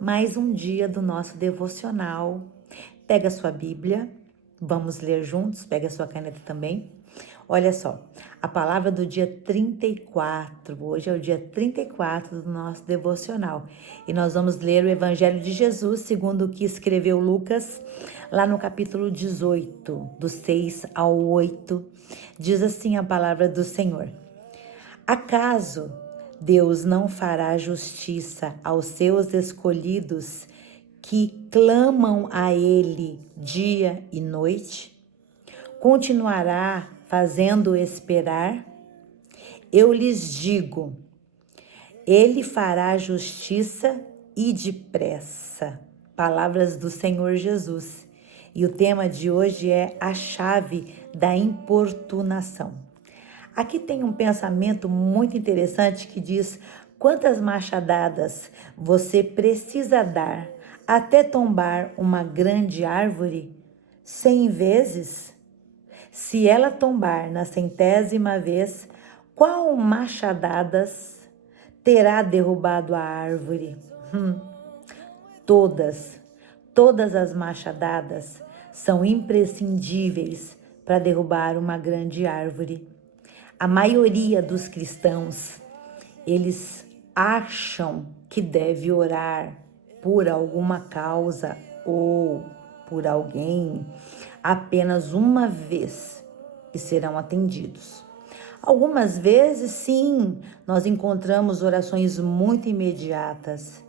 Mais um dia do nosso devocional. Pega a sua Bíblia, vamos ler juntos, pega a sua caneta também. Olha só, a palavra do dia 34, hoje é o dia 34 do nosso devocional. E nós vamos ler o Evangelho de Jesus, segundo o que escreveu Lucas, lá no capítulo 18, do 6 ao 8. Diz assim a palavra do Senhor: Acaso Deus não fará justiça aos seus escolhidos que clamam a Ele dia e noite? Continuará fazendo esperar? Eu lhes digo, Ele fará justiça e depressa. Palavras do Senhor Jesus. E o tema de hoje é a chave da importunação. Aqui tem um pensamento muito interessante que diz: quantas machadadas você precisa dar até tombar uma grande árvore? 100 vezes? Se ela tombar na 100ª vez, qual machadadas terá derrubado a árvore? Todas as machadadas são imprescindíveis para derrubar uma grande árvore. A maioria dos cristãos, eles acham que deve orar por alguma causa ou por alguém apenas uma vez e serão atendidos. Algumas vezes, sim, nós encontramos orações muito imediatas,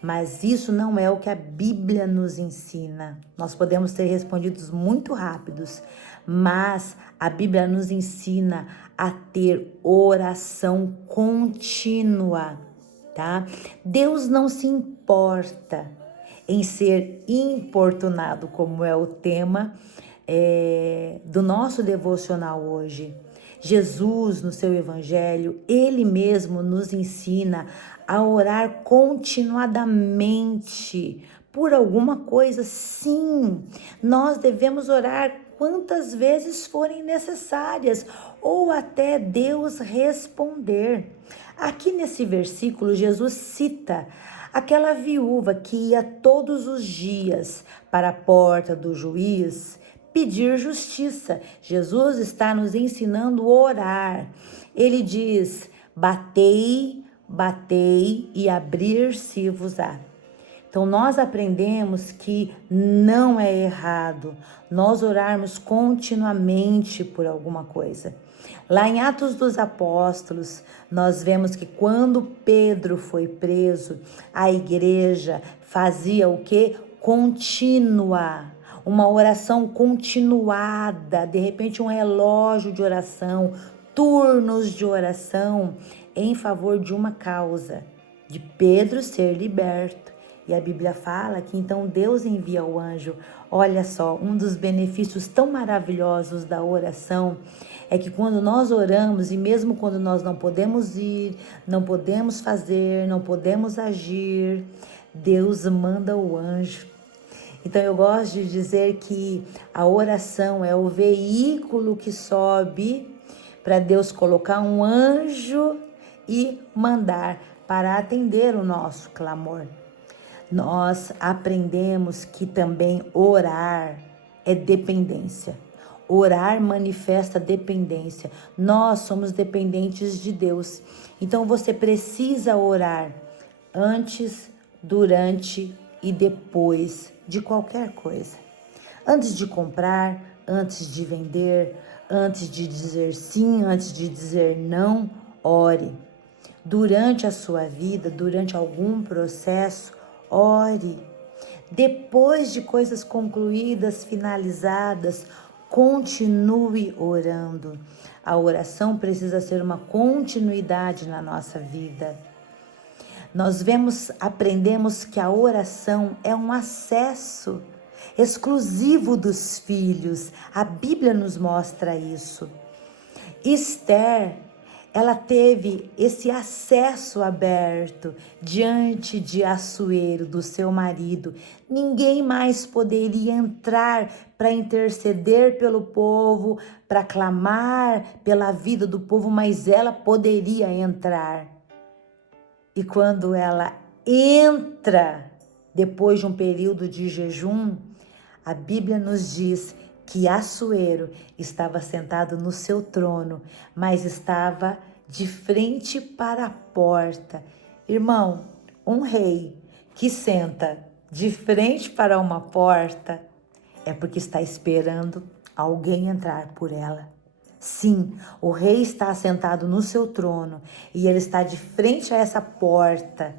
mas isso não é o que a Bíblia nos ensina. Nós podemos ter respondidos muito rápidos, mas a Bíblia nos ensina a ter oração contínua, tá? Deus não se importa em ser importunado, como é o tema do nosso devocional hoje. Jesus, no seu evangelho, ele mesmo nos ensina a orar continuadamente por alguma coisa. Sim, nós devemos orar quantas vezes forem necessárias ou até Deus responder. Aqui nesse versículo, Jesus cita aquela viúva que ia todos os dias para a porta do juiz pedir justiça. Jesus está nos ensinando a orar. Ele diz: batei, batei e abrir-se-vos-á. Então nós aprendemos que não é errado nós orarmos continuamente por alguma coisa. Lá em Atos dos Apóstolos, nós vemos que quando Pedro foi preso, a igreja fazia o quê? Contínua. Uma oração continuada, de repente um relógio de oração, turnos de oração em favor de uma causa, de Pedro ser liberto. E a Bíblia fala que então Deus envia o anjo. Olha só, um dos benefícios tão maravilhosos da oração é que quando nós oramos, e mesmo quando nós não podemos ir, não podemos fazer, não podemos agir, Deus manda o anjo. Então eu gosto de dizer que a oração é o veículo que sobe para Deus colocar um anjo e mandar para atender o nosso clamor. Nós aprendemos que também orar é dependência. Orar manifesta dependência. Nós somos dependentes de Deus. Então você precisa orar antes, durante e depois de qualquer coisa. Antes de comprar, antes de vender, antes de dizer sim, antes de dizer não, ore. Durante a sua vida, durante algum processo, ore. Depois de coisas concluídas, finalizadas, continue orando. A oração precisa ser uma continuidade na nossa vida. Nós aprendemos que a oração é um acesso exclusivo dos filhos. A Bíblia nos mostra isso. Esther, ela teve esse acesso aberto diante de Assuero, do seu marido. Ninguém mais poderia entrar para interceder pelo povo, para clamar pela vida do povo, mas ela poderia entrar. E quando ela entra depois de um período de jejum, a Bíblia nos diz que Assuero estava sentado no seu trono, mas estava de frente para a porta. Irmão, um rei que senta de frente para uma porta é porque está esperando alguém entrar por ela. Sim, o rei está sentado no seu trono e ele está de frente a essa porta,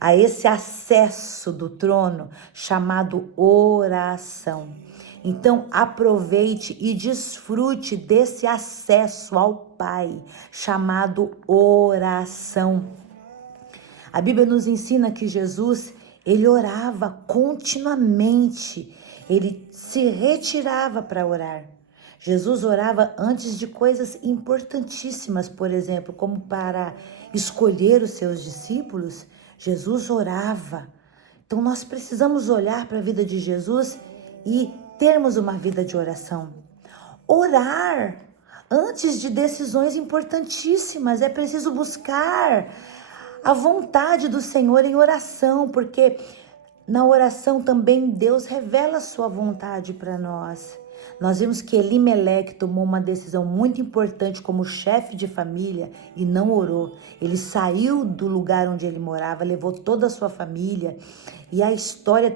a esse acesso do trono chamado oração. Então, aproveite e desfrute desse acesso ao Pai chamado oração. A Bíblia nos ensina que Jesus, ele orava continuamente, ele se retirava para orar. Jesus orava antes de coisas importantíssimas, por exemplo, como para escolher os seus discípulos. Jesus orava. Então nós precisamos olhar para a vida de Jesus e termos uma vida de oração. Orar antes de decisões importantíssimas, é preciso buscar a vontade do Senhor em oração, porque na oração também Deus revela a sua vontade para nós. Nós vimos que Elimeleque tomou uma decisão muito importante como chefe de família e não orou. Ele saiu do lugar onde ele morava, levou toda a sua família. E a história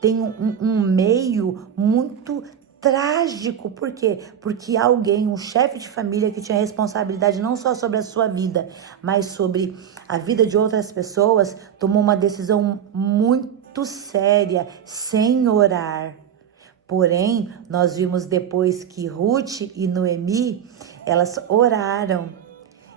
tem um meio muito trágico. Por quê? Porque alguém, um chefe de família que tinha responsabilidade não só sobre a sua vida, mas sobre a vida de outras pessoas, tomou uma decisão muito séria, sem orar. Porém, nós vimos depois que Ruth e Noemi, elas oraram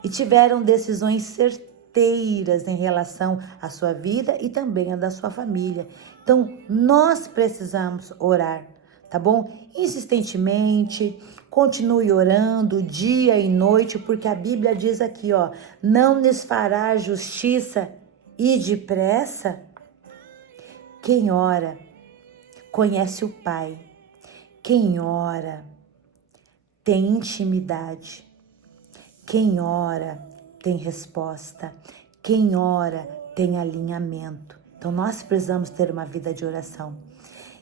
e tiveram decisões certeiras em relação à sua vida e também à da sua família. Então, nós precisamos orar, tá bom? Insistentemente, continue orando dia e noite, porque a Bíblia diz aqui, ó, não lhes fará justiça e depressa. Quem ora conhece o Pai. Quem ora tem intimidade. Quem ora tem resposta. Quem ora tem alinhamento. Então nós precisamos ter uma vida de oração.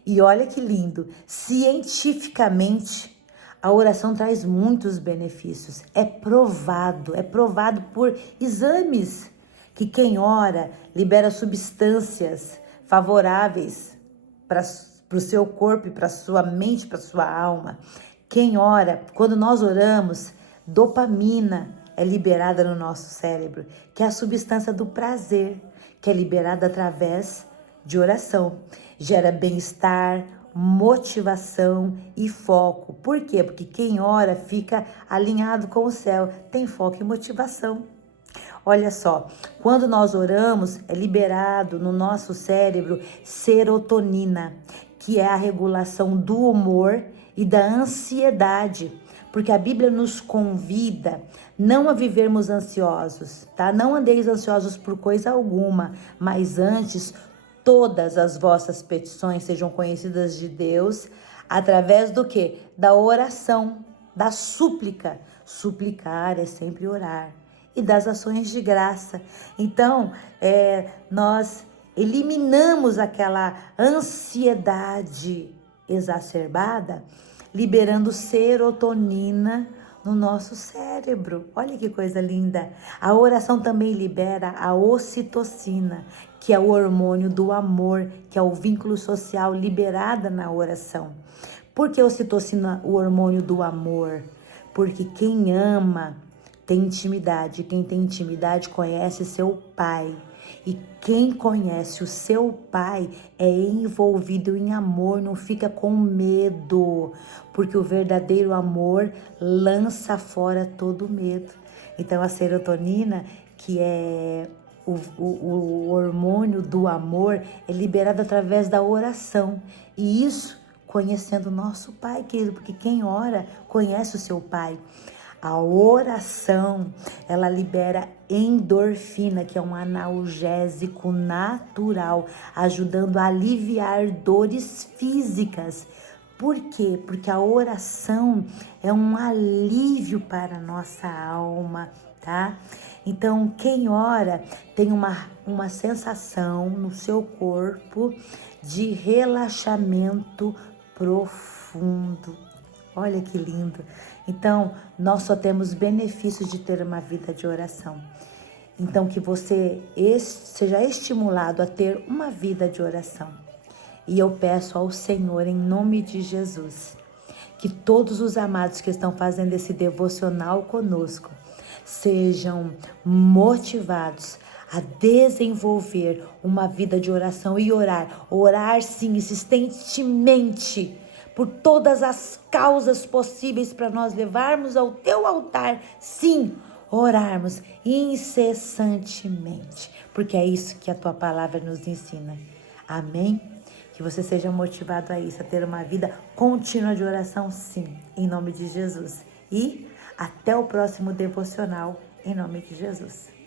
E olha que lindo, cientificamente a oração traz muitos benefícios. É provado por exames que quem ora libera substâncias favoráveis para o seu corpo e para a sua mente, para a sua alma. Quem ora, quando nós oramos, dopamina é liberada no nosso cérebro, que é a substância do prazer, que é liberada através de oração. Gera bem-estar, motivação e foco. Por quê? Porque quem ora fica alinhado com o céu, tem foco e motivação. Olha só, quando nós oramos, é liberado no nosso cérebro serotonina, que é a regulação do humor e da ansiedade, porque a Bíblia nos convida não a vivermos ansiosos, tá? Não andeis ansiosos por coisa alguma, mas antes todas as vossas petições sejam conhecidas de Deus através do quê? Da oração, da súplica. Suplicar é sempre orar. E das ações de graça. Então, nós eliminamos aquela ansiedade exacerbada, liberando serotonina no nosso cérebro. Olha que coisa linda. A oração também libera a ocitocina, que é o hormônio do amor, que é o vínculo social liberada na oração. Por que ocitocina, o hormônio do amor? Porque quem ama tem intimidade. Quem tem intimidade conhece seu pai. E quem conhece o seu pai é envolvido em amor, não fica com medo. Porque o verdadeiro amor lança fora todo medo. Então a serotonina, que é o hormônio do amor, é liberado através da oração. E isso conhecendo o nosso pai, querido. Porque quem ora conhece o seu pai. A oração, ela libera endorfina, que é um analgésico natural, ajudando a aliviar dores físicas. Por quê? Porque a oração é um alívio para a nossa alma, tá? Então, quem ora tem uma sensação no seu corpo de relaxamento profundo. Olha que lindo. Então, nós só temos benefícios de ter uma vida de oração. Então, que você seja estimulado a ter uma vida de oração. E eu peço ao Senhor, em nome de Jesus, que todos os amados que estão fazendo esse devocional conosco sejam motivados a desenvolver uma vida de oração e orar sim, insistentemente, por todas as causas possíveis para nós levarmos ao teu altar, sim, orarmos incessantemente, porque é isso que a tua palavra nos ensina. Amém? Que você seja motivado a isso, a ter uma vida contínua de oração, sim, em nome de Jesus. E até o próximo devocional, em nome de Jesus.